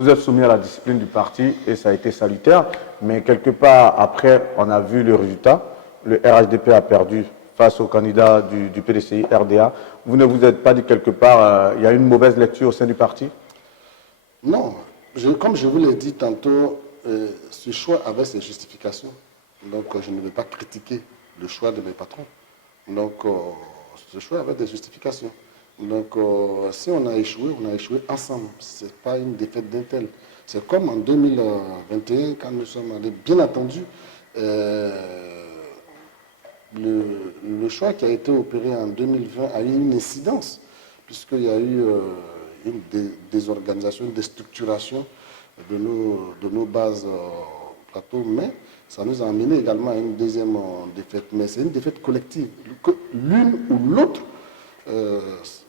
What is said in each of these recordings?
Vous êtes soumis à la discipline du parti et ça a été salutaire, mais quelque part après, on a vu le résultat. Le RHDP a perdu face au candidat du PDCI RDA. Vous ne vous êtes pas dit quelque part, il y a une mauvaise lecture au sein du parti? Non, comme je vous l'ai dit tantôt, ce choix avait ses justifications. Donc, je ne vais pas critiquer le choix de mes patrons. Donc, ce choix avait des justifications. Donc, si on a échoué ensemble. Ce n'est pas une défaite d'un tel. C'est comme en 2021, quand nous sommes allés, bien entendu, le choix qui a été opéré en 2020 a eu une incidence, puisqu'il y a eu une désorganisation, une déstructuration de nos bases plateaux, mais ça nous a amené également à une deuxième défaite. Mais c'est une défaite collective. L'une ou l'autre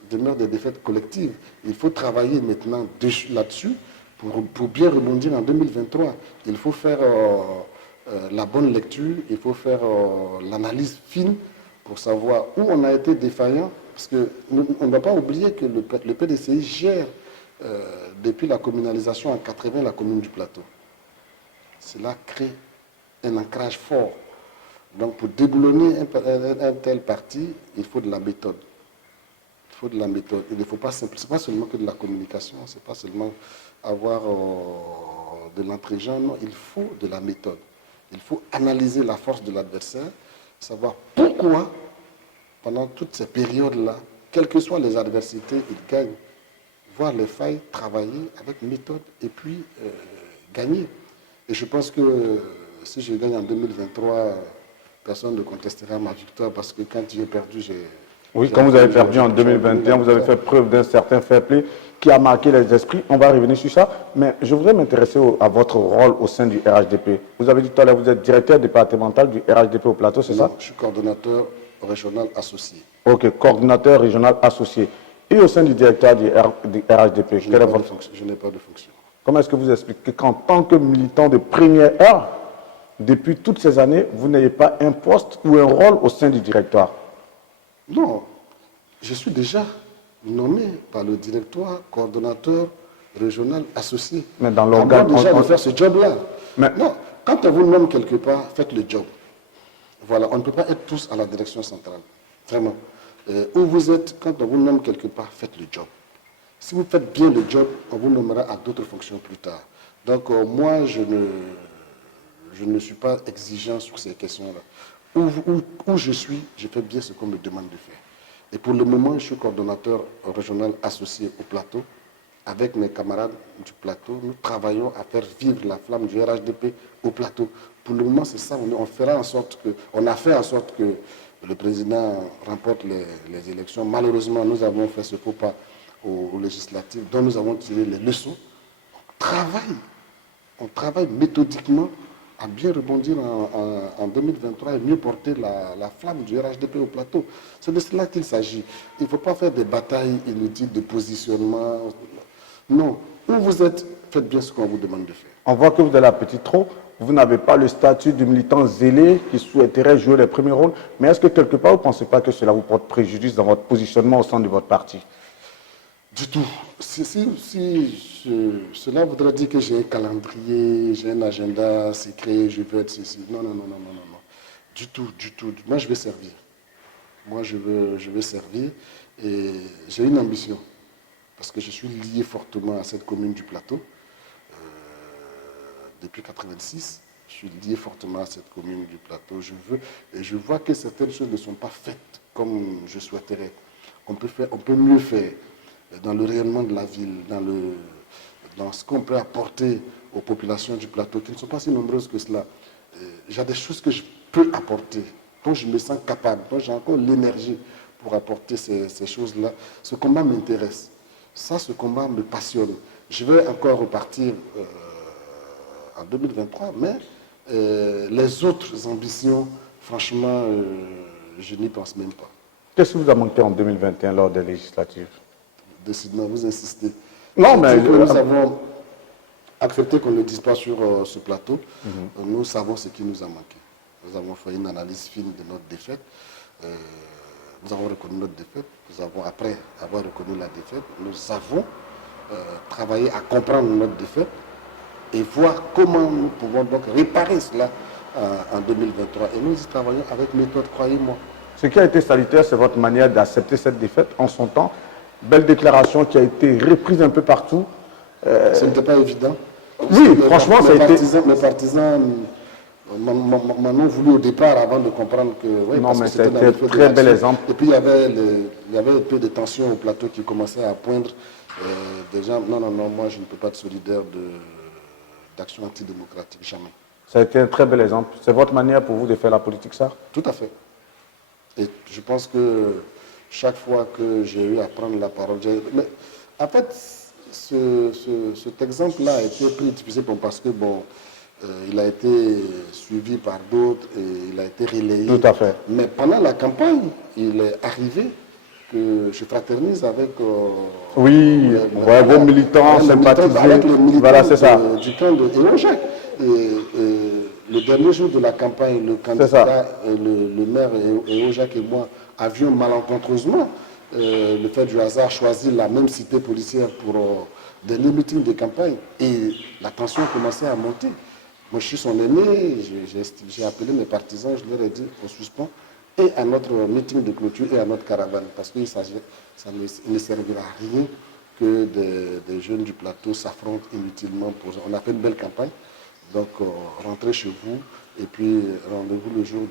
demeure des défaites collectives. Il faut travailler maintenant là-dessus pour bien rebondir en 2023. Il faut faire la bonne lecture, il faut faire l'analyse fine pour savoir où on a été défaillant. Parce qu'on ne va pas oublier que le PDCI gère depuis la communalisation en 80 la commune du plateau. Cela crée un ancrage fort. Donc pour déboulonner un tel parti, il faut de la méthode. Il faut de la méthode. Il ne faut pas simple. C'est pas seulement que de la communication, c'est pas seulement avoir de l'entrain, non, il faut de la méthode. Il faut analyser la force de l'adversaire, savoir pourquoi, pendant toutes ces périodes-là, quelles que soient les adversités, il gagne. Voir les failles, travailler avec méthode et puis gagner. Et je pense que si je gagne en 2023, personne ne contestera ma victoire parce que quand j'ai perdu, oui, quand vous avez perdu en 2021, vous avez fait preuve d'un certain fair play qui a marqué les esprits. On va revenir sur ça. Mais je voudrais m'intéresser à votre rôle au sein du RHDP. Vous avez dit tout à l'heure, vous êtes directeur départemental du RHDP au plateau, c'est ça? Non, je suis coordonnateur régional associé. Ok, coordinateur régional associé. Et au sein du directeur du RHDP, quelle est votre fonction? Je n'ai pas de fonction. Comment est-ce que vous expliquez qu'en tant que militant de première heure, depuis toutes ces années, vous n'ayez pas un poste ou un rôle au sein du directoire? Non, je suis déjà nommé par le directoire coordonnateur régional associé. Mais dans l'organe, déjà de faire ce job-là. Non, quand on vous nomme quelque part, faites le job. Voilà, on ne peut pas être tous à la direction centrale. Vraiment. Où vous êtes, quand on vous nomme quelque part, faites le job. Si vous faites bien le job, on vous nommera à d'autres fonctions plus tard. Donc, moi, je ne suis pas exigeant sur ces questions-là. Où je suis, je fais bien ce qu'on me demande de faire. Et pour le moment, je suis coordonnateur régional associé au plateau. Avec mes camarades du plateau, nous travaillons à faire vivre la flamme du RHDP au plateau. Pour le moment, c'est ça. On a fait en sorte que le président remporte les élections. Malheureusement, nous avons fait ce faux pas aux législatives, dont nous avons tiré les leçons. On travaille méthodiquement à bien rebondir en 2023 et mieux porter la flamme du RHDP au plateau. C'est de cela qu'il s'agit. Il ne faut pas faire des batailles inutiles de positionnement. Non. Où vous êtes, faites bien ce qu'on vous demande de faire. On voit que vous avez la petite trop. Vous n'avez pas le statut de militant zélé qui souhaiterait jouer les premiers rôles. Mais est-ce que quelque part, vous ne pensez pas que cela vous porte préjudice dans votre positionnement au sein de votre parti? Du tout. Cela voudrait dire que j'ai un calendrier, j'ai un agenda secret, je veux être ceci. Non, non, non, non, non, non. Du tout, du tout. Moi, je vais servir. Moi, je veux servir et j'ai une ambition. Parce que je suis lié fortement à cette commune du plateau. Depuis 1986, je suis lié fortement à cette commune du plateau. Et je vois que certaines choses ne sont pas faites comme je souhaiterais. On peut mieux faire dans le rayonnement de la ville, dans ce qu'on peut apporter aux populations du plateau, qui ne sont pas si nombreuses que cela. J'ai des choses que je peux apporter, dont je me sens capable, dont j'ai encore l'énergie pour apporter ces choses-là. Ce combat m'intéresse. Ce combat me passionne. Je vais encore repartir en 2023, mais les autres ambitions, franchement, je n'y pense même pas. Qu'est-ce que vous a manqué en 2021 lors des législatives? Décidément, vous insistez. Non, mais nous avons accepté qu'on ne le dise pas sur ce plateau. Nous savons ce qui nous a manqué. Nous avons fait une analyse fine de notre défaite. Nous avons reconnu notre défaite. Après avoir reconnu la défaite, nous avons travailler à comprendre notre défaite et voir comment nous pouvons donc réparer cela en 2023. Et nous y travaillons avec méthode, croyez-moi. Ce qui a été salutaire, c'est votre manière d'accepter cette défaite en son temps. Belle déclaration qui a été reprise un peu partout. Ce n'était pas évident. Oui, franchement, ça a été... Mes partisans m'en ont voulu au départ avant de comprendre que... Oui, non, mais ça a été un très bel exemple. Et puis, il y avait un peu de tension au plateau qui commençait à poindre des gens. Non, moi, je ne peux pas être solidaire d'action antidémocratique, jamais. Ça a été un très bel exemple. C'est votre manière pour vous de faire la politique, ça? Tout à fait. Et je pense que chaque fois que j'ai eu à prendre la parole... Mais en fait, cet exemple-là a été pris difficile parce que, bon, il a été suivi par d'autres et il a été relayé. Tout à fait. Mais pendant la campagne, il est arrivé que je fraternise avec... oui, vos militants, sympathisants. Avec les militants voilà, c'est ça. Du camp de Hérojac. Et le dernier jour de la campagne, le candidat, le maire Hérojac et moi avions malencontreusement, le fait du hasard, choisi la même cité policière pour des meetings de campagne. Et la tension commençait à monter. Moi, je suis son aîné, j'ai appelé mes partisans, je leur ai dit on suspend et à notre meeting de clôture et à notre caravane. Parce que ça ne servira à rien que des jeunes du plateau s'affrontent inutilement. On a fait une belle campagne. Donc, rentrez chez vous et puis rendez-vous le jour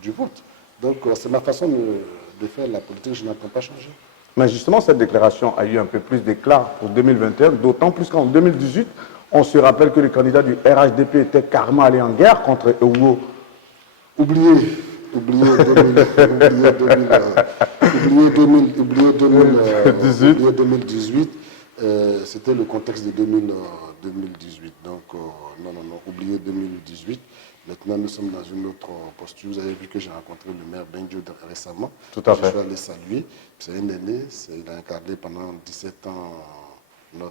du vote. Donc, c'est ma façon de faire la politique, je n'entends pas changer. Mais justement, cette déclaration a eu un peu plus d'éclat pour 2021, d'autant plus qu'en 2018, on se rappelle que le candidat du RHDP était carrément allé en guerre contre Ewo. Oubliez 2018. C'était le contexte de 2018. Donc, non, oubliez 2018. Maintenant, nous sommes dans une autre posture. Vous avez vu que j'ai rencontré le maire Benjo récemment. Tout à fait. Je suis allé saluer. C'est un aîné. Il a incarné pendant 17 ans le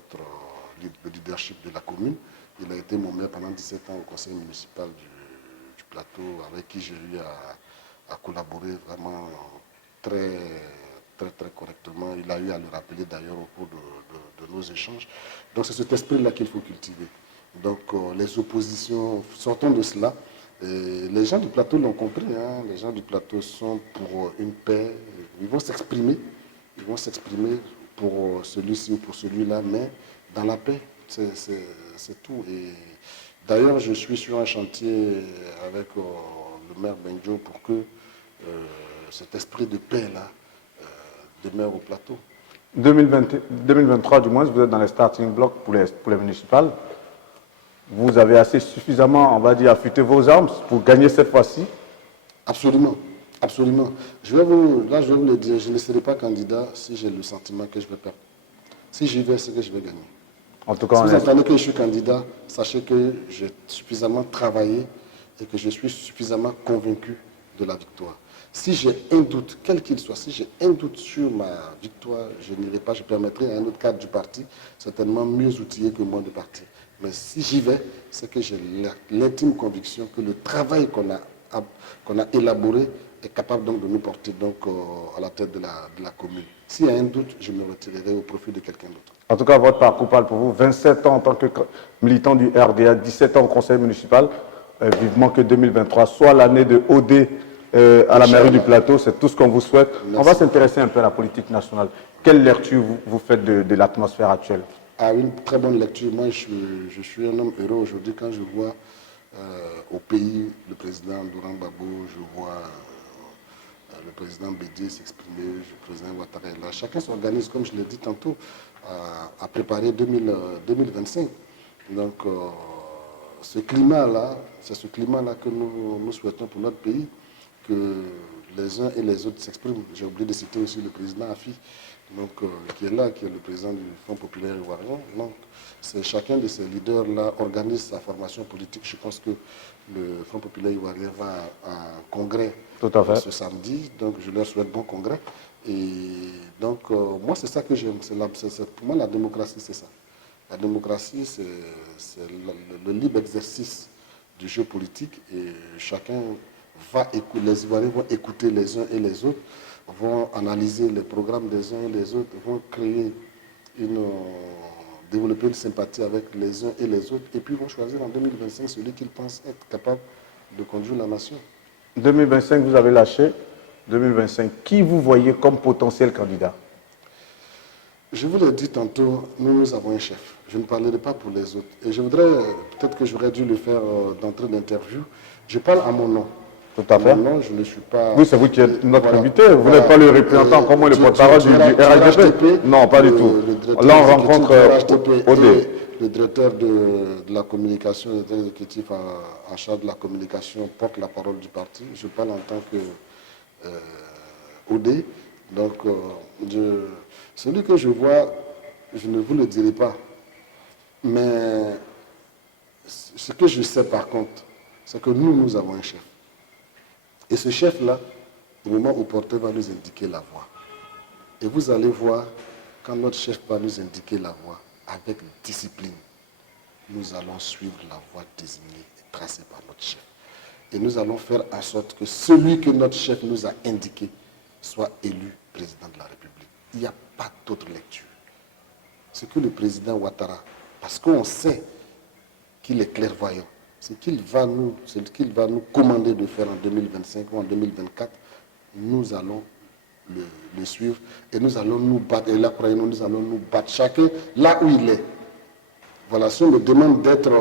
leadership de la commune. Il a été mon maire pendant 17 ans au conseil municipal du plateau, avec qui j'ai eu à collaborer vraiment très correctement. Il a eu à le rappeler d'ailleurs au cours de nos échanges. Donc c'est cet esprit-là qu'il faut cultiver. Donc les oppositions, sortons de cela. Et les gens du plateau l'ont compris. Hein. Les gens du plateau sont pour une paix. Ils vont s'exprimer. Ils vont s'exprimer pour celui-ci ou pour celui-là, mais dans la paix, c'est tout. Et d'ailleurs, je suis sur un chantier avec le maire Benjo pour que cet esprit de paix-là demeure au plateau. 2023, du moins, vous êtes dans les starting blocks pour les municipales. Vous avez assez suffisamment, on va dire, affûté vos armes pour gagner cette fois-ci? Absolument. Absolument. Je vais vous le dire, je ne serai pas candidat si j'ai le sentiment que je vais perdre. Si j'y vais, c'est que je vais gagner. En tout cas, si vous entendez que je suis candidat, sachez que j'ai suffisamment travaillé et que je suis suffisamment convaincu de la victoire. Si j'ai un doute, quel qu'il soit, si j'ai un doute sur ma victoire, je n'irai pas, je permettrai à un autre cadre du parti, certainement mieux outillé que moi de partir. Mais si j'y vais, c'est que j'ai l'intime conviction que le travail qu'on a élaboré est capable donc de nous porter donc, à la tête de la commune. S'il y a un doute, je me retirerai au profit de quelqu'un d'autre. En tout cas, votre parcours parle pour vous. 27 ans en tant que militant du RDA, 17 ans au conseil municipal. Vivement que 2023 soit l'année de OD à la mairie du plateau. C'est tout ce qu'on vous souhaite. Merci. On va s'intéresser un peu à la politique nationale. Quelle lecture vous faites de l'atmosphère actuelle? Une très bonne lecture. Moi, je suis un homme heureux aujourd'hui quand je vois au pays le président Laurent Gbagbo, je vois le président Bédié s'exprimer, le président Ouattara est là. Chacun s'organise, comme je l'ai dit tantôt, à préparer 2025. Donc, ce climat-là, c'est ce climat-là que nous souhaitons pour notre pays, que les uns et les autres s'expriment. J'ai oublié de citer aussi le président Afi, donc, qui est là, qui est le président du Front populaire ivoirien. Donc, chacun de ces leaders-là organise sa formation politique. Je pense que le Front populaire ivoirien va à un congrès ce samedi, donc je leur souhaite bon congrès. Et donc, moi, c'est ça que j'aime. Pour moi, la démocratie, c'est ça. La démocratie, c'est le libre exercice du jeu politique et chacun va écouter, les Ivoiriens vont écouter les uns et les autres, vont analyser les programmes des uns et des autres, vont créer développer une sympathie avec les uns et les autres, et puis vont choisir en 2025 celui qu'ils pensent être capable de conduire la nation. 2025, vous avez lâché. 2025, qui vous voyez comme potentiel candidat? Je vous l'ai dit tantôt, nous avons un chef. Je ne parlerai pas pour les autres. Et je voudrais, peut-être que j'aurais dû le faire d'entrée d'interview. Je parle à mon nom. Tout à fait. Mon nom, je ne suis pas... Oui, c'est vous qui êtes notre Voilà. invité. Vous n'êtes pas le représentant comme moi, le porte-parole du RHDP. Non, pas du tout. Là, on rencontre Odé. Le directeur de la communication, le directeur exécutif en charge de la communication, porte la parole du parti. Je parle en tant que Odé. Donc, celui que je vois, je ne vous le dirai pas. Mais ce que je sais par contre, c'est que nous avons un chef. Et ce chef-là, au moment opportun, va nous indiquer la voie. Et vous allez voir, quand notre chef va nous indiquer la voie, avec discipline, nous allons suivre la voie désignée et tracée par notre chef. Et nous allons faire en sorte que celui que notre chef nous a indiqué soit élu président de la République. Il n'y a pas d'autre lecture. Ce que le président Ouattara, parce qu'on sait qu'il est clairvoyant, ce qu'il va nous commander de faire en 2025 ou en 2024, nous allons le suivre et nous allons nous battre. Et là, croyez-nous, nous allons nous battre chacun là où il est. Voilà, si on me demande d'être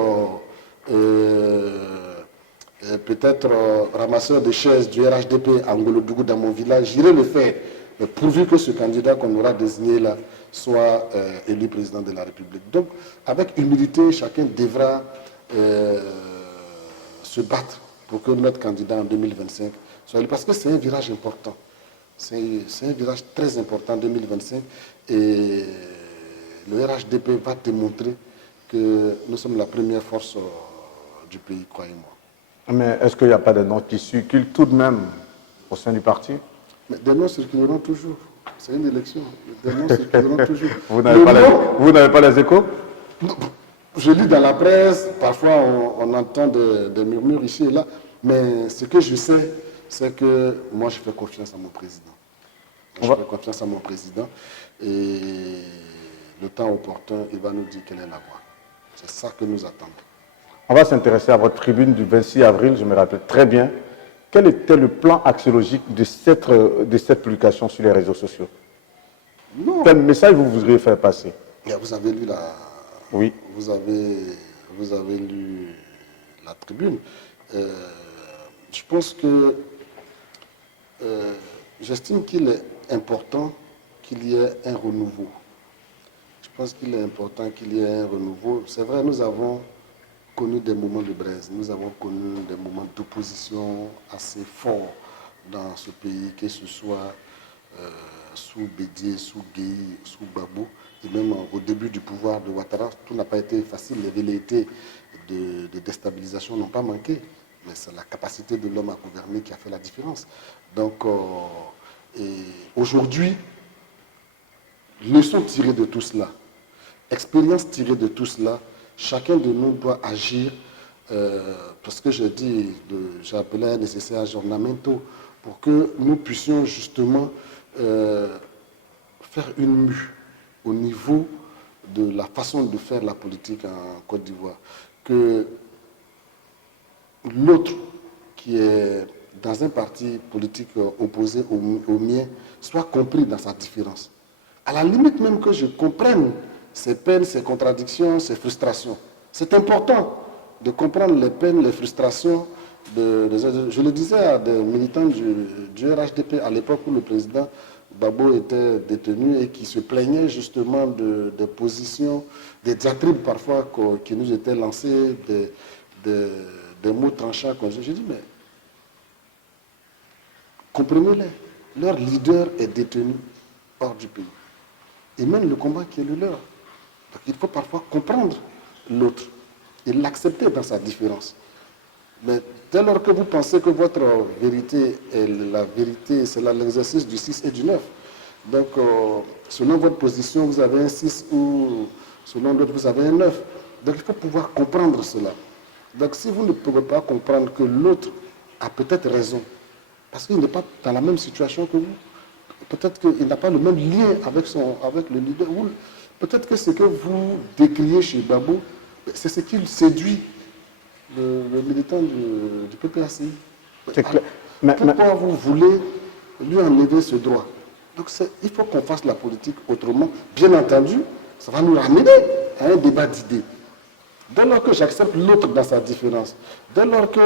peut-être ramasseur de chaises du RHDP à Ngolodougou dans mon village, j'irai le faire. Mais pourvu que ce candidat qu'on aura désigné là soit élu président de la République. Donc, avec humilité, chacun devra se battre pour que notre candidat en 2025 soit élu. Parce que c'est un virage important. C'est un virage très important en 2025. Et le RHDP va démontrer que nous sommes la première force du pays, croyez-moi. Mais est-ce qu'il n'y a pas de noms qui circulent tout de même au sein du parti? Mais des noms circuleront toujours. C'est une élection. Des noms circuleront toujours. Vous n'avez pas les échos? Je lis dans la presse, parfois on entend des murmures ici et là, mais ce que je sais, c'est que moi je fais confiance à mon président. Je fais confiance à mon président et le temps opportun, il va nous dire quelle est la voie. C'est ça que nous attendons. On va s'intéresser à votre tribune du 26 avril, je me rappelle très bien. Quel était le plan axiologique de cette publication sur les réseaux sociaux? Non. Quel message vous voudriez faire passer? Vous avez lu la... Oui. Vous avez lu la tribune. Je pense que j'estime qu'il est important qu'il y ait un renouveau. Je pense qu'il est important qu'il y ait un renouveau. C'est vrai, nous avons connu des moments de braise, nous avons connu des moments d'opposition assez forts dans ce pays, que ce soit sous Bédié, sous Gueye, sous Gbagbo, et même au début du pouvoir de Ouattara, tout n'a pas été facile. Les velléités de déstabilisation n'ont pas manqué, mais c'est la capacité de l'homme à gouverner qui a fait la différence. Donc, aujourd'hui, leçon tirée de tout cela, expérience tirée de tout cela, chacun de nous doit agir, parce que j'ai appelé un nécessaire aggiornamento, pour que nous puissions justement faire une mue au niveau de la façon de faire la politique en Côte d'Ivoire. Que l'autre qui est dans un parti politique opposé au mien soit compris dans sa différence. À la limite même que je comprenne ses peines, ses contradictions, ses frustrations. C'est important de comprendre les peines, les frustrations. Je le disais à des militants du RHDP à l'époque où le président Gbagbo était détenu et qui se plaignait justement des positions, des diatribes parfois qui nous étaient lancées, des mots tranchants. J'ai dit, mais comprenez-les, leur leader est détenu hors du pays. Et même le combat qui est le leur. Donc il faut parfois comprendre l'autre et l'accepter dans sa différence. Mais dès lors que vous pensez que votre vérité est la vérité, c'est l'exercice du 6 et du 9. Donc, selon votre position, vous avez un 6 ou selon d'autres, vous avez un 9. Donc, il faut pouvoir comprendre cela. Donc, si vous ne pouvez pas comprendre que l'autre a peut-être raison, parce qu'il n'est pas dans la même situation que vous, peut-être qu'il n'a pas le même lien avec le leader, Peut-être que ce que vous décriez chez Babou, c'est ce qui séduit le militant du PPACI. C'est clair. Mais, Pourquoi vous voulez lui enlever ce droit? Donc il faut qu'on fasse la politique autrement. Bien entendu, ça va nous ramener à un débat d'idées. Dès lors que j'accepte l'autre dans sa différence, dès lors que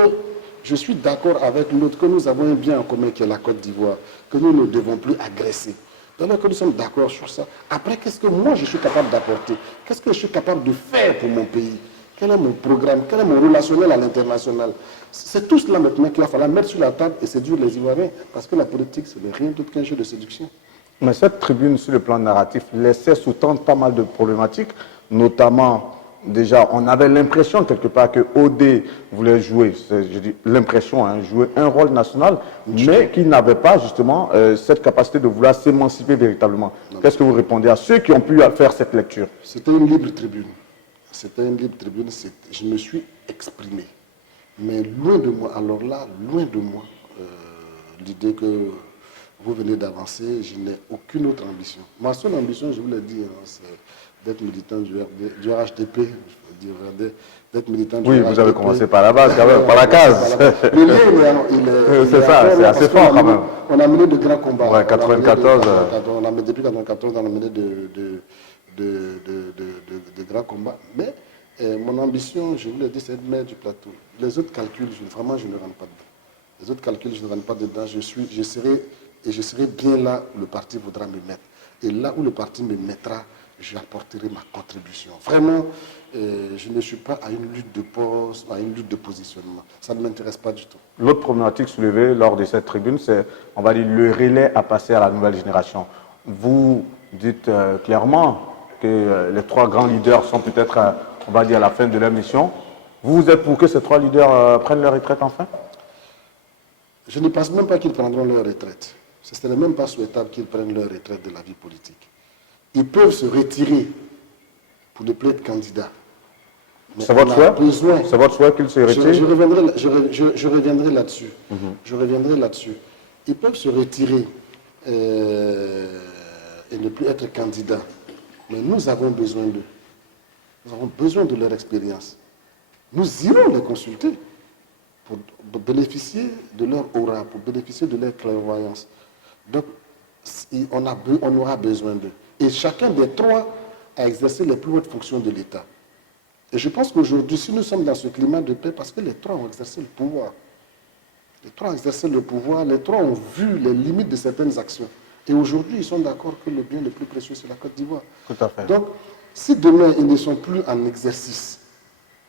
je suis d'accord avec l'autre, que nous avons un bien en commun qui est la Côte d'Ivoire, que nous ne devons plus agresser, dès lors que nous sommes d'accord sur ça, après, qu'est-ce que moi je suis capable d'apporter? Qu'est-ce que je suis capable de faire pour mon pays? Quel est mon programme? Quel est mon relationnel à l'international? C'est tout cela maintenant qu'il va falloir mettre sur la table et séduire les Ivoiriens, parce que la politique, ce n'est rien d'autre qu'un jeu de séduction. mais cette tribune, sur le plan narratif, laissait sous-tendre pas mal de problématiques, notamment, déjà, on avait l'impression quelque part que OD voulait jouer, je dis l'impression, jouer un rôle national, mais qu'il n'avait pas justement cette capacité de vouloir s'émanciper véritablement. Qu'est-ce que vous répondez à ceux qui ont pu faire cette lecture? C'était une libre tribune. C'était une libre tribune, je me suis exprimé. Mais loin de moi, alors là, loin de moi, l'idée que vous venez d'avancer, je n'ai aucune autre ambition. Ma seule ambition, je vous l'ai dit, c'est d'être militant du RHDP, d'être militant du RHDP. Oui, vous avez commencé par la base, quand même, par la case. Le lien, il est c'est ça, c'est assez fort quand même. On a mené de grands combats. Ouais, 94. Depuis 94, on a mené de grands combats. Mais mon ambition, je vous l'ai dit, c'est de mettre du plateau. Les autres calculs, vraiment, je ne rentre pas dedans. Les autres calculs, je ne rentre pas dedans. Je serai bien là où le parti voudra me mettre. Et là où le parti me mettra, j'apporterai ma contribution. Vraiment, je ne suis pas à une lutte de poste, à une lutte de positionnement. Ça ne m'intéresse pas du tout. L'autre problématique soulevée lors de cette tribune, c'est, on va dire, le relais à passer à la nouvelle génération. Vous dites clairement que les trois grands leaders sont peut-être, on va dire, à la fin de leur mission. Vous êtes pour que ces trois leaders prennent leur retraite enfin? Je ne pense même pas qu'ils prendront leur retraite. Ce n'est même pas souhaitable qu'ils prennent leur retraite de la vie politique. Ils peuvent se retirer pour ne plus être candidats. C'est votre souhait? C'est votre souhait qu'ils se retirent? Je reviendrai là-dessus. Je reviendrai là-dessus. Ils peuvent se retirer et ne plus être candidats. Mais nous avons besoin d'eux. Nous avons besoin de leur expérience. Nous irons les consulter pour bénéficier de leur aura, pour bénéficier de leur clairvoyance. Donc, on aura besoin d'eux. Et chacun des trois a exercé les plus hautes fonctions de l'État. Et je pense qu'aujourd'hui, si nous sommes dans ce climat de paix, parce que les trois ont exercé le pouvoir. Les trois ont exercé le pouvoir, les trois ont vu les limites de certaines actions. Et aujourd'hui, ils sont d'accord que le bien le plus précieux, c'est la Côte d'Ivoire. Tout à fait. Donc, si demain, ils ne sont plus en exercice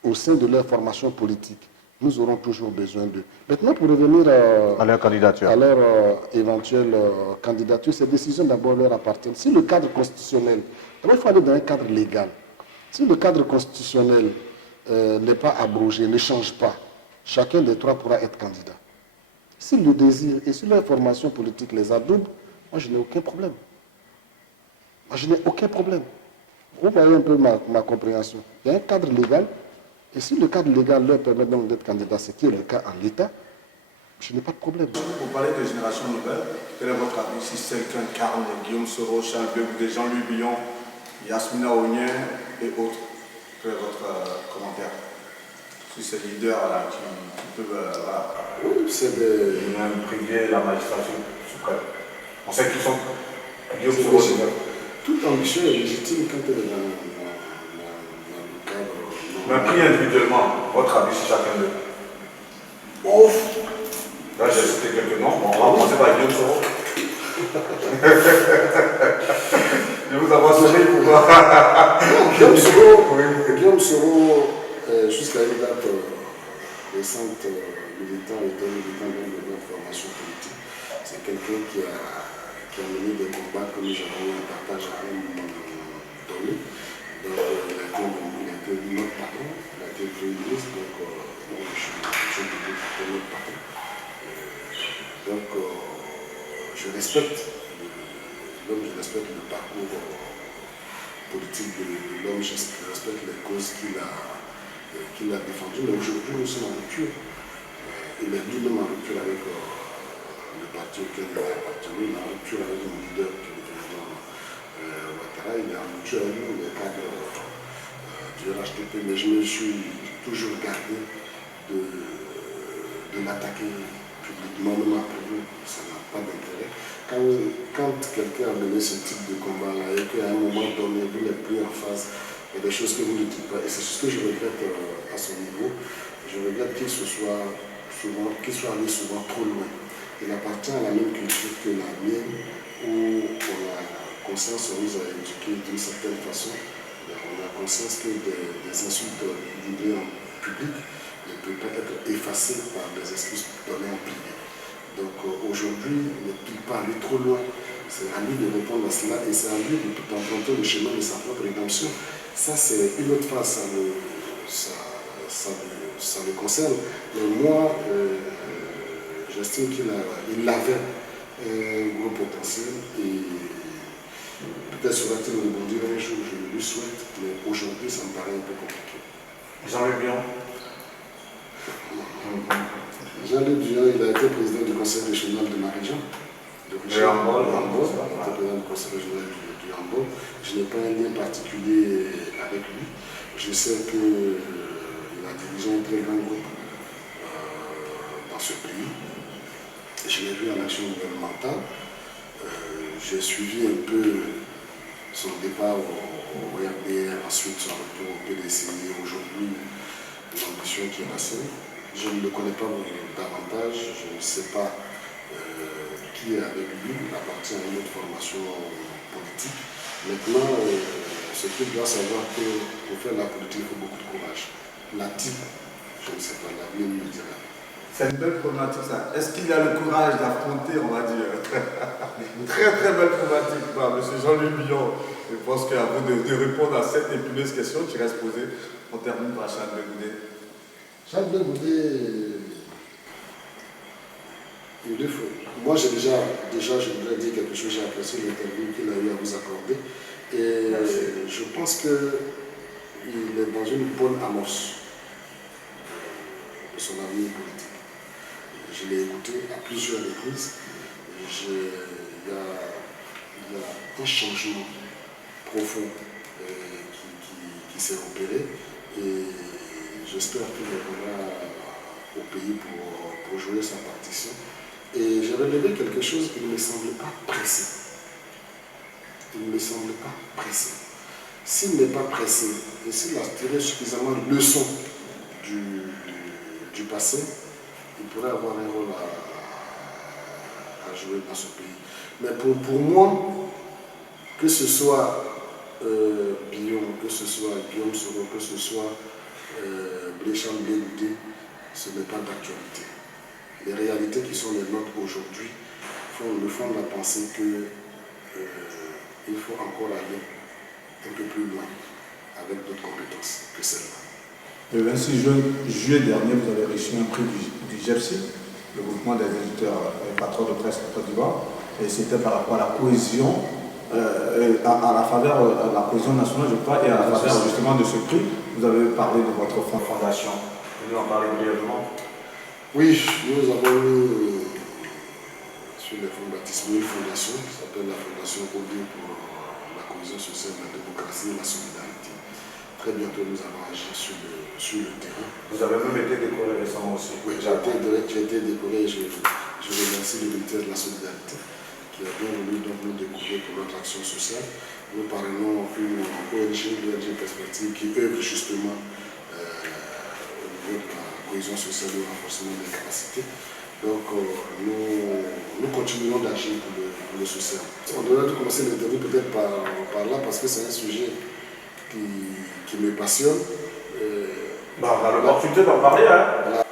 au sein de leur formation politique, nous aurons toujours besoin d'eux. Maintenant, pour revenir à leur candidature, à leur éventuelle candidature, ces décisions d'abord leur appartiennent. Si le cadre constitutionnel, d'abord il faut aller dans un cadre légal. Si le cadre constitutionnel n'est pas abrogé, ne change pas, chacun des trois pourra être candidat. S'ils le désirent et si leur formation politique les adoube, moi je n'ai aucun problème. Moi je n'ai aucun problème. Vous voyez un peu ma compréhension. Il y a un cadre légal. Et si le cadre légal leur permet donc d'être candidat, ce qui est le cas en l'État, je n'ai pas de problème. Vous parlez de génération nouvelle. Quel est votre avis si celle qu'incarnent Guillaume Soro, Charles Bleugué, Jean-Louis Billon, Yasmina Onyen et autres? Quel est votre commentaire sur ces leaders-là qui peuvent c'est même priver la magistrature suprême? On sait qu'ils sont Guillaume Soro. Toute ambition est légitime quand elle est dans le cadre. Mais pris individuellement, votre avis sur chacun d'eux? Oh. Là, j'ai cité quelques noms. Bon, on va commencer par Guillaume Soro. Je vous avoir souri pour voir. Guillaume Soro, jusqu'à une date récente, militant de notre formation politique. C'est quelqu'un qui a mené des combats que nous avons eu en partage à un moment donné. Donc, il a été notre patron, il a été premier ministre, donc je suis notre patron. Donc, je respecte l'homme, je respecte le parcours politique de l'homme, je respecte les causes qu'il a défendues. Mais aujourd'hui, nous sommes en rupture. Il est lui-même en rupture avec le parti auquel il a appartenu, il est en rupture avec le leader qui est le président Ouattara. Ouattara, il est en mutuel, il est cadre du RHDP, mais je me suis toujours gardé de l'attaquer publiquement, même après lui, ça n'a pas d'intérêt. Quand quelqu'un a mené ce type de combat-là et qu'à un moment donné, vous n'êtes plus en phase, il y a des choses que vous ne dites pas. Et c'est ce que je regrette à son niveau. Je regrette qu'il soit allé souvent trop loin. Il appartient à la même culture que la mienne, où on a conscience, on nous a éduqués d'une certaine façon. On a conscience que des insultes livrées en public ne peuvent pas être effacées par des excuses données en privé. Donc aujourd'hui, il n'est pas allé trop loin. C'est à lui de répondre à cela et c'est à lui d'emprunter le chemin de sa propre rédemption. Ça, c'est une autre phase, ça le concerne. Mais moi, j'estime qu'il avait un gros potentiel et peut-être sera-t-il rebondir un jour, je le lui souhaite, mais aujourd'hui, ça me paraît un peu compliqué. Jean-Luc Bion. Jean-Luc Bion, il a été président du conseil régional de ma région. Il était président du conseil régional du handball. Je n'ai pas un lien particulier avec lui. Je sais qu'il a dirigé un très grand groupe dans ce pays. Je l'ai vu en action gouvernementale. J'ai suivi un peu son départ au RDR, ensuite son retour au PDCI, aujourd'hui l'ambition qui est passée. Je ne le connais pas davantage, je ne sais pas qui est avec lui, il appartient à une autre formation politique. Maintenant, ce qu'il doit savoir que pour faire la politique, il faut beaucoup de courage. La type, je ne sais pas, la vie me dira. C'est une belle problématique ça. Est-ce qu'il a le courage d'affronter, on va dire, très très belle problématique, M. Jean-Luc Bion. Je pense qu'à vous de répondre à cette épineuse question qui reste posée, on termine par Charles Begoudet. Charles Begoudet, moi déjà je voudrais dire quelque chose, j'ai apprécié l'interview qu'il a eu à vous accorder. Et je pense qu'il est dans une bonne amorce de son avenir politique. Je l'ai écouté à plusieurs reprises. Il y a un changement profond qui s'est opéré et j'espère qu'il reviendra au pays pour jouer sa partition. Et j'ai relevé quelque chose qui ne me semble pas pressé. Il ne me semble pas pressé. S'il n'est pas pressé et s'il a tiré suffisamment de leçons du passé, il pourrait avoir un rôle à jouer dans ce pays. Mais pour moi, que ce soit Bion, que ce soit Guillaume Soro, que ce soit Blécham Begoudet, ce n'est pas d'actualité. Les réalités qui sont les nôtres aujourd'hui me font la pensée qu'il faut encore aller un peu plus loin avec d'autres compétences que celles-là. Le 26 juillet dernier, vous avez reçu un prix du GEPSI, le groupement des éditeurs et patrons de presse de Côte d'Ivoire, et c'était par rapport à la cohésion, à la faveur de la cohésion nationale, je crois, et à la faveur justement de ce prix. Vous avez parlé de votre fondation. Vous nous en parlez brièvement. Oui, nous avons mis sur les fonds baptismaux une fondation qui s'appelle la Fondation Odé pour la cohésion sociale, la démocratie et la solidarité. Très bientôt, nous allons agir sur le terrain. Vous avez même été décoré récemment aussi. Oui, j'ai été décoré et je remercie le ministère de la Solidarité qui a bien voulu donc nous découvrir pour notre action sociale. Nous parrainons une ONG, l'ONG Perspective, qui œuvre justement au niveau de la cohésion sociale et au renforcement des capacités. Donc nous continuerons d'agir pour le social. On devrait commencer l'interview peut-être par là parce que c'est un sujet qui me passionne. On a l'opportunité d'en parler. Hein.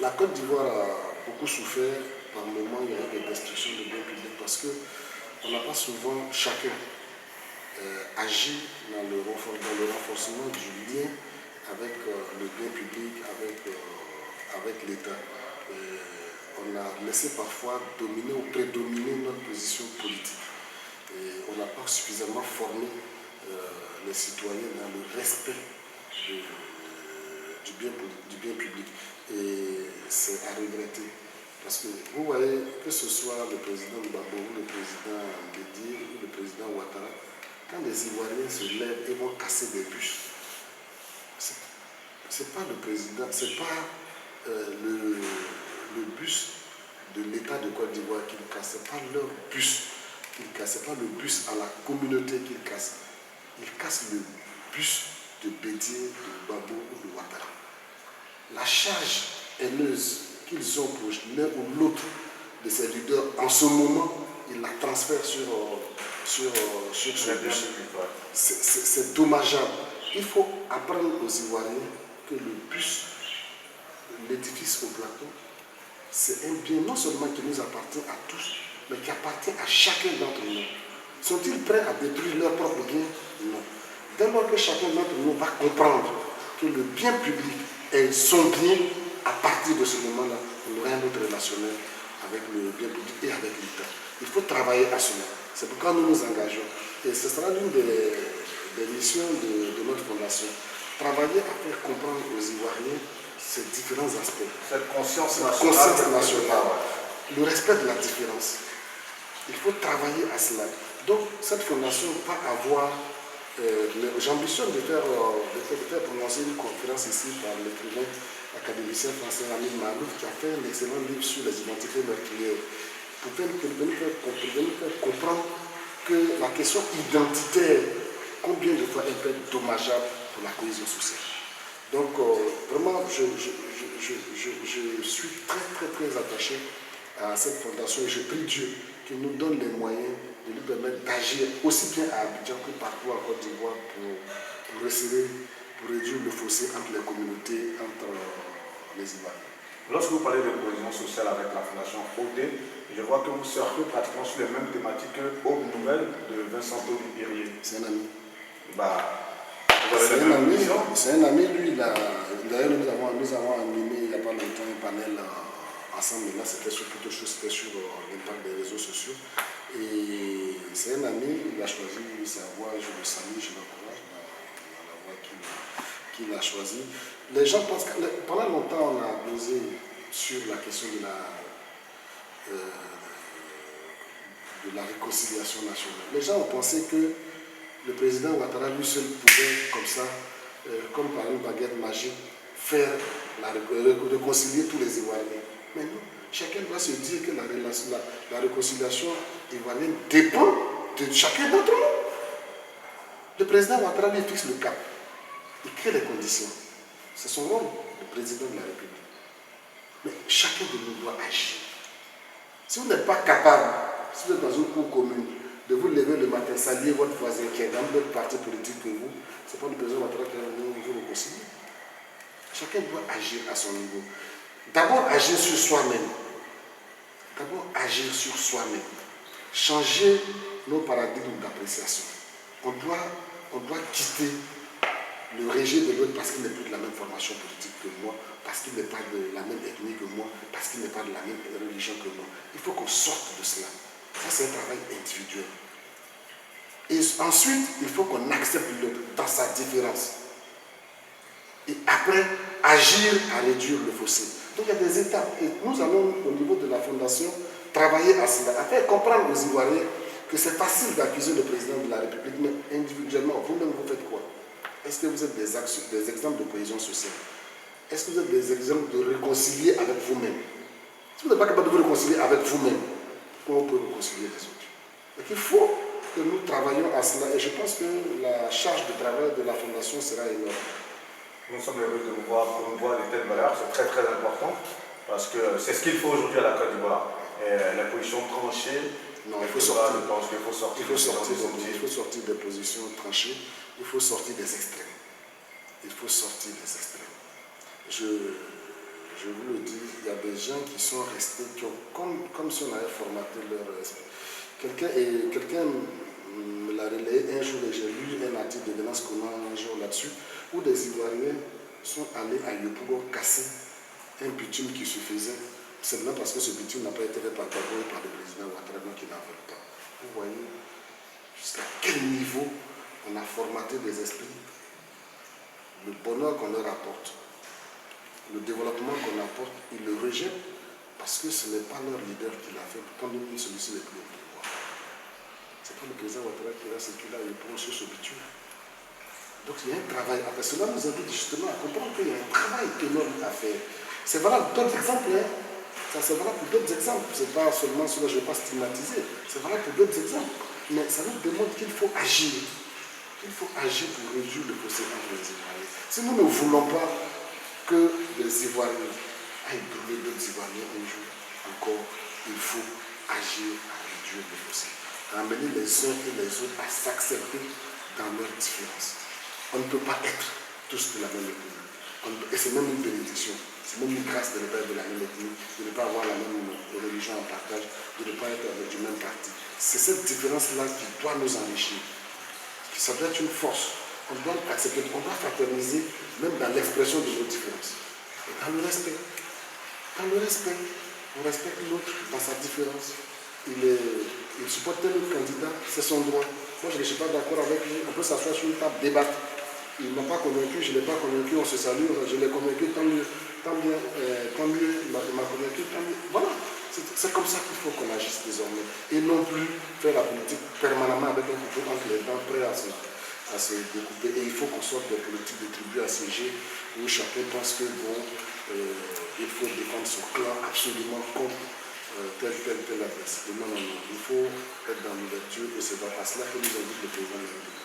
La Côte d'Ivoire a beaucoup souffert. Par moments, il y a des destructions de biens publics parce qu'on n'a pas souvent chacun agi dans le renforcement du lien avec le bien public, avec l'État. On a laissé parfois dominer ou prédominer notre position politique. Et on n'a pas suffisamment formé les citoyens dans le respect du bien public. Et c'est à regretter. Parce que vous voyez, que ce soit le président Gbagbo, le président Bédié ou le président Ouattara, quand les Ivoiriens se lèvent et vont casser des bus, c'est pas le président, c'est pas le bus de l'État de Côte d'Ivoire qu'ils cassent, c'est pas leur bus qu'ils cassent, c'est pas le bus à la communauté qu'ils cassent. Ils cassent le bus de Bédier, de Gbagbo ou de Ouattara. La charge haineuse qu'ils ont pour l'un ou l'autre de ces leaders, en ce moment, ils la transfèrent sur ce bus. C'est dommageable. Il faut apprendre aux Ivoiriens que le bus, l'édifice au plateau, c'est un bien non seulement qui nous appartient à tous, mais qui appartient à chacun d'entre nous. Sont-ils prêts à détruire leur propre bien? Non. Dès lors que chacun d'entre nous va comprendre que le bien public est son bien, à partir de ce moment-là, on aura un autre relationnel avec le bien public et avec l'État. Il faut travailler à cela. C'est pourquoi nous nous engageons. Et ce sera l'une des missions de notre fondation. Travailler à faire comprendre aux Ivoiriens ces différents aspects. Cette conscience nationale. Le respect de la différence. Il faut travailler à cela. Donc, cette fondation va avoir... J'ambitionne de faire prononcer une conférence ici par l'écrivain académicien français Amin Malouf, qui a fait un excellent livre sur les identités meurtrières, pour nous faire comprendre que la question identitaire, combien de fois elle peut être dommageable pour la cohésion sociale. Donc, vraiment, je suis très attaché à cette fondation et je prie Dieu qu'il nous donne les moyens de lui permettre d'agir aussi bien à Abidjan que partout en Côte d'Ivoire pour réduire le fossé entre les communautés, entre les Ivoiriens. Lorsque vous parlez de cohésion sociale avec la Fondation OD, je vois que vous surfez pratiquement sur les mêmes thématiques que Aube Nouvelle de Vincent Irrier. C'est un ami. C'est un ami, lui, d'ailleurs nous avons animé il n'y a pas longtemps un panel ensemble, mais là c'était sur plutôt chose, c'était sur l'impact des réseaux sociaux. Et c'est un ami, il a choisi sa voie, je le salue, je l'encourage dans la voie qu'il a choisie. Les gens pensent que pendant longtemps on a posé sur la question de la réconciliation nationale. Les gens ont pensé que le président Ouattara lui seul pouvait comme ça, comme par une baguette magique, réconcilier tous les Ivoiriens. Mais non, chacun doit se dire que la réconciliation ivoirienne dépend de chacun d'entre nous. Le président Ouattara lui fixe le cap. Il crée les conditions. C'est son rôle, le président de la République. Mais chacun de nous doit agir. Si vous n'êtes pas capable, si vous êtes dans une cour commune, de vous lever le matin, saluer votre voisin qui est dans le même parti politique que vous, ce n'est pas le président Ouattara qui va venir vous réconcilier. Chacun doit agir à son niveau. D'abord agir sur soi-même. Changer nos paradigmes d'appréciation. On doit quitter le rejet de l'autre parce qu'il n'est plus de la même formation politique que moi, parce qu'il n'est pas de la même ethnie que moi, parce qu'il n'est pas de la même religion que moi. Il faut qu'on sorte de cela. Ça, c'est un travail individuel. Et ensuite, il faut qu'on accepte l'autre dans sa différence. Et après, agir à réduire le fossé. Donc il y a des étapes. Et nous allons, au niveau de la Fondation, travailler à cela, à faire comprendre aux Ivoiriens que c'est facile d'accuser le président de la République, mais individuellement, vous-même, vous faites quoi? Est-ce que vous êtes des exemples de cohésion sociale? Est-ce que vous êtes des exemples de réconcilier avec vous-même? Si vous n'êtes pas capable de vous réconcilier avec vous-même, comment vous pouvez réconcilier les autres? Donc il faut que nous travaillions à cela. Et je pense que la charge de travail de la Fondation sera énorme. Nous sommes heureux de vous voir promouvoir les telles valeurs, c'est très important, parce que c'est ce qu'il faut aujourd'hui à la Côte d'Ivoire. La position tranchée, non, il faut sortir des positions tranchées, il faut sortir des extrêmes. Je vous le dis, il y a des gens qui sont restés, qui ont, comme si on avait formaté leur esprit. Quelqu'un me l'a relayé un jour et j'ai lu un article de Venance Kona un jour là-dessus, où des Ivoiriens sont allés à Yopougon casser un bitume qui se faisait, simplement parce que ce bitume n'a pas été fait par Gbagbo et par le président Ouattara, donc il n'en veut pas. Vous voyez jusqu'à quel niveau on a formaté des esprits, le bonheur qu'on leur apporte, le développement qu'on apporte, ils le rejettent parce que ce n'est pas leur leader qui l'a fait, pourtant celui-ci n'est plus au pouvoir. c'est pas le président Ouattara qui va circuler et prendre sur ce bitume. Donc il y a un travail à faire. Cela nous invite justement à comprendre qu'il y a un travail énorme à faire. C'est valable pour d'autres exemples. Hein. Ça c'est valable pour d'autres exemples. C'est pas seulement cela, je ne vais pas stigmatiser. C'est valable pour d'autres exemples. Mais ça nous demande qu'il faut agir. Il faut agir pour réduire le fossé entre les Ivoiriens. Si nous ne voulons pas que les Ivoiriens aillent brûler d'autres Ivoiriens un jour encore, il faut agir à réduire le fossé. Amener les uns et les autres à s'accepter dans leurs différences. On ne peut pas être tous de la même ethnie. Et c'est même une bénédiction. C'est même une grâce de ne pas être de la même ethnie, de ne pas avoir la même religion en partage, de ne pas être du même parti. C'est cette différence-là qui doit nous enrichir. Ça doit être une force. On doit accepter, on doit fraterniser même dans l'expression de nos différences. Et dans le respect. Dans le respect. On respecte l'autre dans sa différence. Il supporte tel autre candidat, c'est son droit. Moi, je ne suis pas d'accord avec lui. On peut s'asseoir sur une table, débattre. Il ne m'a pas convaincu, je ne l'ai pas convaincu, on se salue, je l'ai convaincu, tant mieux, il m'a convaincu, tant mieux. Voilà, c'est comme ça qu'il faut qu'on agisse désormais. Et non plus faire la politique permanemment avec un couteau entre les dents, prêt à se découper. Et il faut qu'on sorte des politiques de tribus assiégées où chacun pense que bon, il faut défendre son clan absolument contre telle adresse. Non, il faut être dans l'ouverture et c'est à cela que nous invite le président de la République.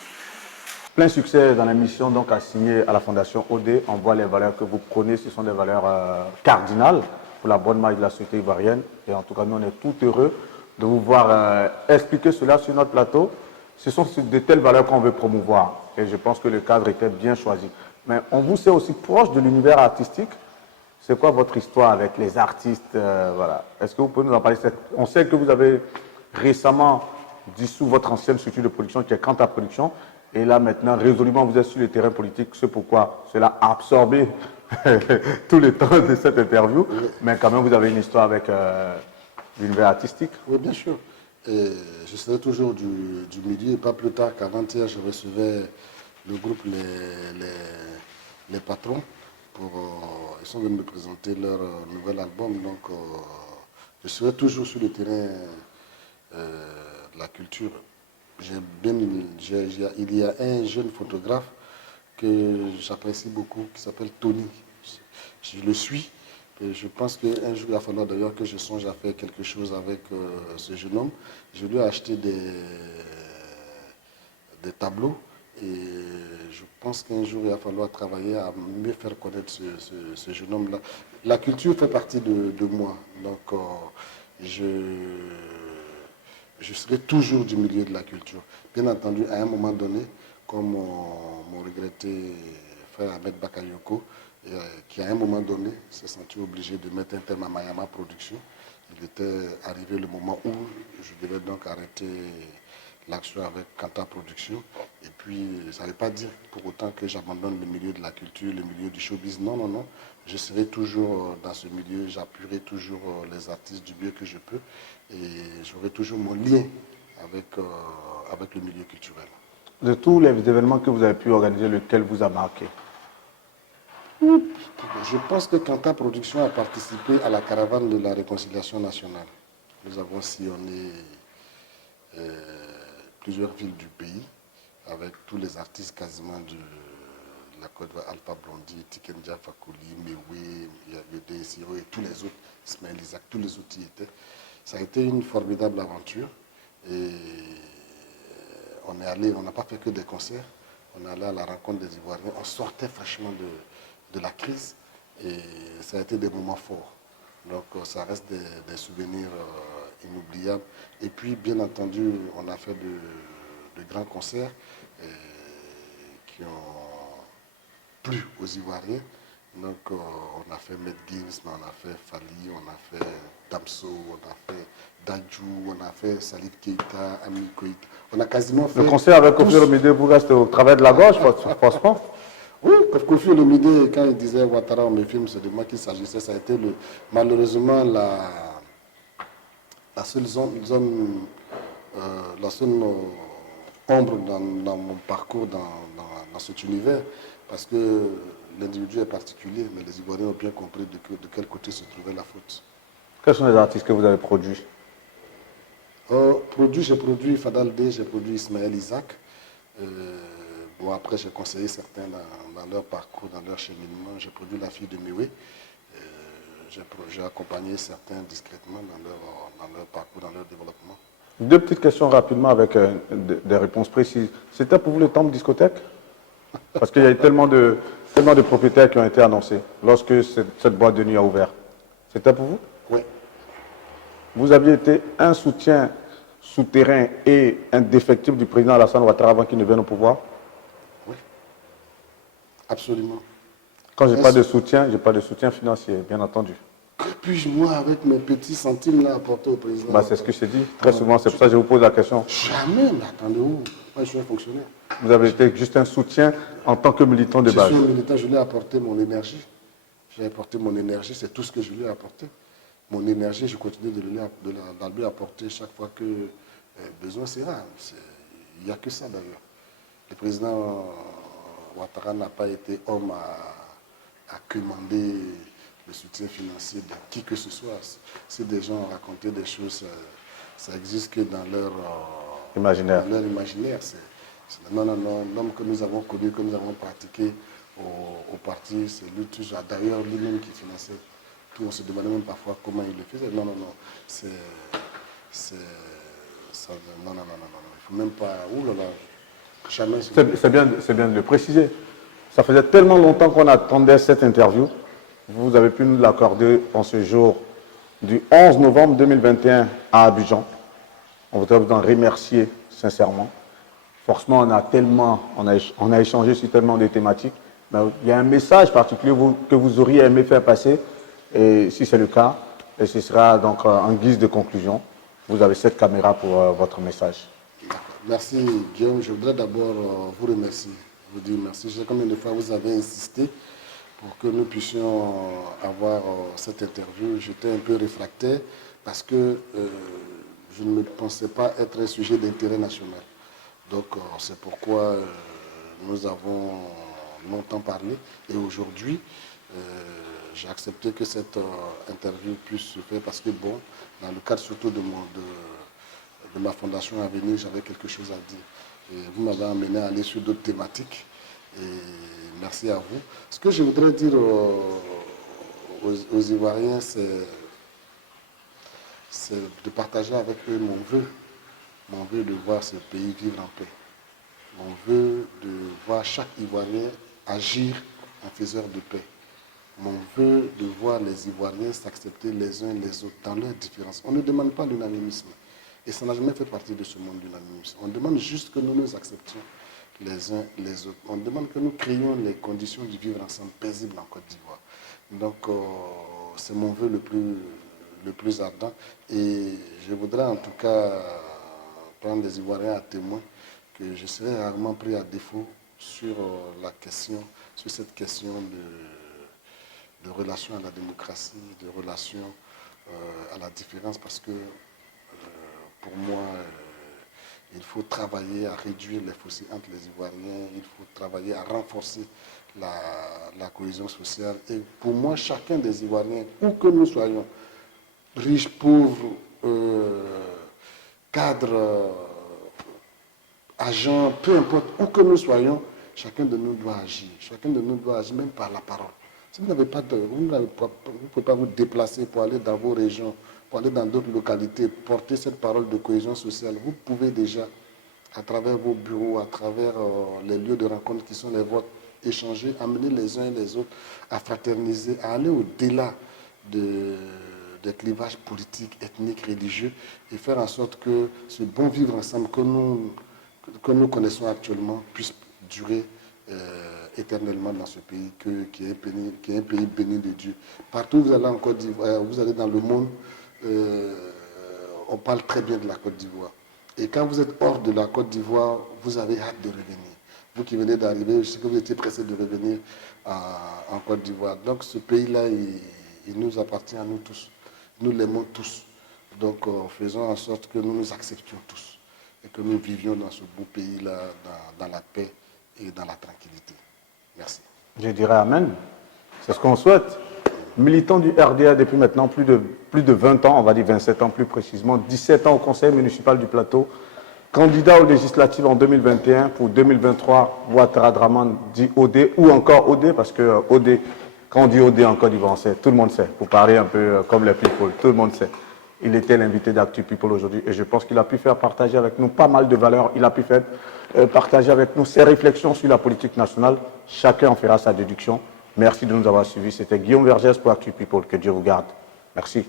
Plein succès dans l'émission, donc assigné à la Fondation OD. On voit les valeurs que vous prenez, ce sont des valeurs cardinales pour la bonne marche de la société ivoirienne. Et en tout cas, nous, on est tout heureux de vous voir expliquer cela sur notre plateau. Ce sont de telles valeurs qu'on veut promouvoir. Et je pense que le cadre était bien choisi. Mais on vous sait aussi proche de l'univers artistique. C'est quoi votre histoire avec les artistes voilà. Est-ce que vous pouvez nous en parler? On sait que vous avez récemment dissous votre ancienne structure de production qui est Quanta Production. Et là, maintenant, résolument, vous êtes sur le terrain politique. C'est pourquoi cela a absorbé tout le temps de cette interview. Oui. Mais quand même, vous avez une histoire avec l'univers artistique. Oui, bien sûr. Et je serai toujours du milieu. Et pas plus tard qu'avant-hier, je recevais le groupe Les Patrons. Ils sont venus me présenter leur nouvel album. Donc, je serai toujours sur le terrain de la culture. Il y a un jeune photographe que j'apprécie beaucoup qui s'appelle Tony. Je le suis et je pense qu'un jour il va falloir d'ailleurs que je songe à faire quelque chose avec ce jeune homme. Je lui ai acheté des tableaux et je pense qu'un jour il va falloir travailler à mieux faire connaître ce jeune homme-là. La culture fait partie de moi, donc je serai toujours du milieu de la culture. Bien entendu, à un moment donné, comme mon regretté frère Ahmed Bakayoko, qui à un moment donné s'est senti obligé de mettre un terme à Mayama Production, il était arrivé le moment où je devais donc arrêter l'action avec Quanta Production. Et puis, ça ne veut pas dire pour autant que j'abandonne le milieu de la culture, le milieu du showbiz. Non, non, non. Je serai toujours dans ce milieu, j'appuierai toujours les artistes du mieux que je peux. Et j'aurai toujours mon lien avec le milieu culturel. De tous les événements que vous avez pu organiser, lequel vous a marqué? Je pense que Quanta Production a participé à la caravane de la réconciliation nationale. Nous avons sillonné plusieurs villes du pays avec tous les artistes quasiment de la Côte d'Ivoire, Alpha Blondy, Tikenja Fakouli, Mewe, Yagede, Siro et tous les autres, Ismaël Isaac, tous les autres y étaient. Ça a été une formidable aventure et on est allé, on n'a pas fait que des concerts, on est allé à la rencontre des Ivoiriens, on sortait fraîchement de la crise et ça a été des moments forts. Donc ça reste des souvenirs inoubliables. Et puis bien entendu, on a fait de grands concerts qui ont plu aux Ivoiriens. Donc on a fait Med Gims, on a fait Fali, on a fait Damso, on a fait Dadju, on a fait Salif Keita, Ami Koïta. On a quasiment fait... Le concert avec Kofi Olomide, vous restez au travers de la gorge, franchement. Oui, Kofi Olomide, quand il disait Ouattara, on me filme, c'est de moi qu'il s'agissait. Ça a été malheureusement la seule zone, la seule ombre dans mon parcours dans cet univers. Parce que l'individu est particulier, mais les Ivoiriens ont bien compris de quel côté se trouvait la faute. Quels sont les artistes que vous avez produits? J'ai produit Fadal D, j'ai produit Ismaël Isaac. Bon, après, j'ai conseillé certains dans leur parcours, dans leur cheminement. J'ai produit La fille de Miwe. J'ai accompagné certains discrètement dans leur parcours, dans leur développement. Deux petites questions rapidement avec des réponses précises. C'était pour vous le temple discothèque? Parce qu'il y a eu tellement de propriétaires qui ont été annoncés lorsque cette boîte de nuit a ouvert. C'était pour vous? Oui. Vous aviez été un soutien souterrain et indéfectible du président Alassane Ouattara avant qu'il ne vienne au pouvoir? Oui. Absolument. Quand je n'ai pas de soutien, je n'ai pas de soutien financier, bien entendu. Que puis-je, moi, avec mes petits centimes là, apporter au président? Bah, c'est ce que je t'ai dit. Très souvent, c'est pour ça que je vous pose la question. Jamais, mais attendez où? Moi, je suis un fonctionnaire. Vous avez été juste un soutien en tant que militant de base. Je suis un militant, je lui ai apporté mon énergie. J'ai apporté mon énergie, c'est tout ce que je lui ai apporté. Mon énergie, je continue de lui apporter chaque fois que besoin sera. Il n'y a que ça d'ailleurs. Le président Ouattara n'a pas été homme à commander le soutien financier de qui que ce soit. Si des gens ont raconté des choses, ça existe que dans leur imaginaire. Non, l'homme que nous avons connu, que nous avons pratiqué au parti, c'est lui toujours, d'ailleurs lui-même qui finançait tout. On se demandait même parfois comment il le faisait. Non, il faut même pas, jamais. C'est bien de le préciser. Ça faisait tellement longtemps qu'on attendait cette interview. Vous avez pu nous l'accorder en ce jour du 11 novembre 2021 à Abidjan. On voudrait vous en remercier sincèrement. Forcément, on a échangé sur tellement de thématiques. Mais il y a un message particulier que vous auriez aimé faire passer, et si c'est le cas, et ce sera donc en guise de conclusion. Vous avez cette caméra pour votre message. Merci Guillaume. Je voudrais d'abord vous remercier, vous dire merci. Je sais combien de fois vous avez insisté pour que nous puissions avoir cette interview. J'étais un peu réfractaire parce que je ne pensais pas être un sujet d'intérêt national. Donc c'est pourquoi nous avons longtemps parlé. Et aujourd'hui, j'ai accepté que cette interview puisse se faire parce que, bon, dans le cadre surtout de ma fondation Avenir, j'avais quelque chose à dire. Et vous m'avez amené à aller sur d'autres thématiques. Et merci à vous. Ce que je voudrais dire aux Ivoiriens, c'est de partager avec eux mon vœu de voir ce pays vivre en paix. Mon vœu de voir chaque Ivoirien agir en faiseur de paix. Mon vœu de voir les Ivoiriens s'accepter les uns les autres dans leurs différences. On ne demande pas l'unanimisme. Et ça n'a jamais fait partie de ce monde d'unanimisme. On demande juste que nous nous acceptions les uns les autres. On demande que nous créions les conditions de vivre ensemble paisibles en Côte d'Ivoire. Donc, c'est mon vœu le plus ardent. Et je voudrais en tout cas prendre les Ivoiriens à témoin que je serai rarement pris à défaut sur cette question de relation à la démocratie, de relation à la différence, parce que pour moi, il faut travailler à réduire les fossés entre les Ivoiriens, il faut travailler à renforcer la cohésion sociale. Et pour moi, chacun des Ivoiriens, où que nous soyons, riches, pauvres, cadres, agents, peu importe, où que nous soyons, chacun de nous doit agir. Chacun de nous doit agir, même par la parole. Si vous ne pouvez pas vous déplacer pour aller dans vos régions, pour aller dans d'autres localités, porter cette parole de cohésion sociale, vous pouvez déjà, à travers vos bureaux, à travers les lieux de rencontre qui sont les vôtres, échanger, amener les uns et les autres à fraterniser, à aller au-delà des clivages politiques, ethniques, religieux, et faire en sorte que ce bon vivre ensemble que nous connaissons actuellement puisse durer éternellement dans ce pays qui est un pays béni de Dieu. Partout où vous allez en Côte d'Ivoire, vous allez dans le monde, on parle très bien de la Côte d'Ivoire. Et quand vous êtes hors de la Côte d'Ivoire, vous avez hâte de revenir. Vous qui venez d'arriver, je sais que vous étiez pressé de revenir en Côte d'Ivoire. Donc ce pays-là, il nous appartient à nous tous. Nous l'aimons tous. Donc faisons en sorte que nous nous acceptions tous et que nous vivions dans ce beau pays-là, dans la paix et dans la tranquillité. Merci. Je dirais Amen. C'est ce qu'on souhaite. militant du RDA depuis maintenant plus de 20 ans, on va dire 27 ans plus précisément, 17 ans au conseil municipal du Plateau, candidat aux législatives en 2021, pour 2023, Ouattara Draman dit OD, ou encore OD, parce que OD, quand on dit OD en Côte d'Ivoire, tout le monde sait, pour parler un peu comme les people, tout le monde sait. Il était l'invité d'Actu People aujourd'hui et je pense qu'il a pu faire partager avec nous pas mal de valeurs, il a pu faire partager avec nous ses réflexions sur la politique nationale. Chacun en fera sa déduction. Merci de nous avoir suivis. C'était Guillaume Vergès pour Actu People. Que Dieu vous garde. Merci.